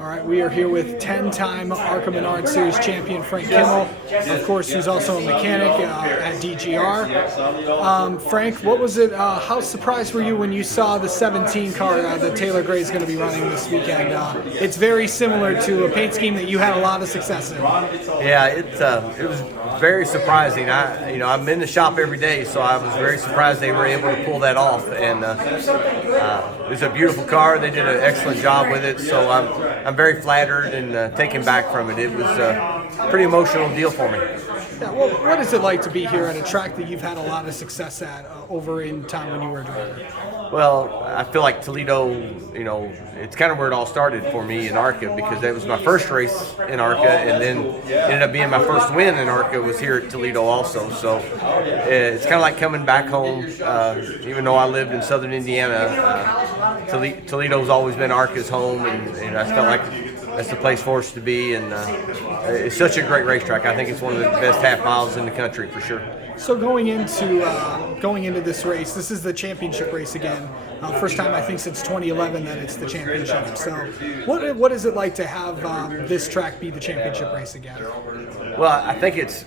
All right, we are here with 10-time ARCA Menard Series champion Frank Kimmel, of course, who's also a mechanic at DGR. Frank, what was it? How surprised were you when you saw the 17 car that Taylor Gray is going to be running this weekend? It's very similar to a paint scheme that you had a lot of success in. Yeah, it was very surprising. I'm in the shop every day, so I was very surprised they were able to pull that off. And it was a beautiful car. They did an excellent job with it. So I'm very flattered and taken back from it. It was a pretty emotional deal for me. Yeah, well, what is it like to be here at a track that you've had a lot of success at over in time when you were a driver? Well, I feel like Toledo, it's kind of where it all started for me in ARCA, because that was my first race in ARCA, and then ended up being my first win in ARCA was here at Toledo also. So it's kind of like coming back home. Even though I lived in southern Indiana, Toledo's always been ARCA's home, and I felt like that's the place for us to be, and it's such a great racetrack. I think it's one of the best half miles in the country for sure. So going into this race, this is the championship race again. First time I think since 2011 that it's the championship. So what is it like to have this track be the championship race again? Well, I think it's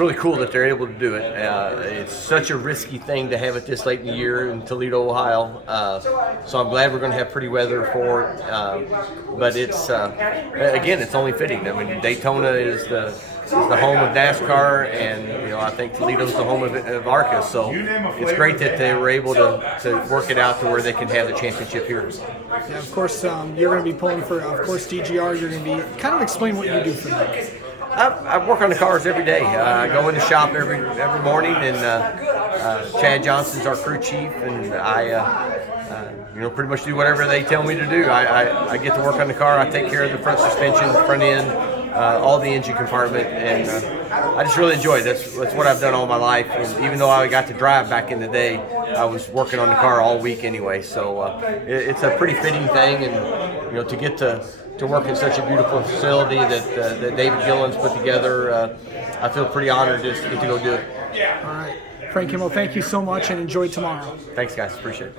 really cool that they're able to do it. It's such a risky thing to have it this late in the year in Toledo, Ohio. So I'm glad we're going to have pretty weather for it. But it's again, it's only fitting. I mean, Daytona is the home of NASCAR, and I think Toledo's the home of ARCA. So it's great that they were able to work it out to where they can have the championship here. Yeah, of course, you're going to be pulling for, of course, DGR. You're going to be kind of explain what you do for them. I work on the cars every day. I go in the shop every morning, and Chad Johnson's our crew chief, and I pretty much do whatever they tell me to do. I get to work on the car. I take care of the front suspension, the front end, all the engine compartment, and I just really enjoy it. That's what I've done all my life. And even though I got to drive back in the day, I was working on the car all week anyway. So it's a pretty fitting thing, and to get to work in such a beautiful facility that David Gillen's put together, I feel pretty honored just to get to go do it. All right, Frank Kimmel, thank you so much, and enjoy tomorrow. Thanks, guys. Appreciate it.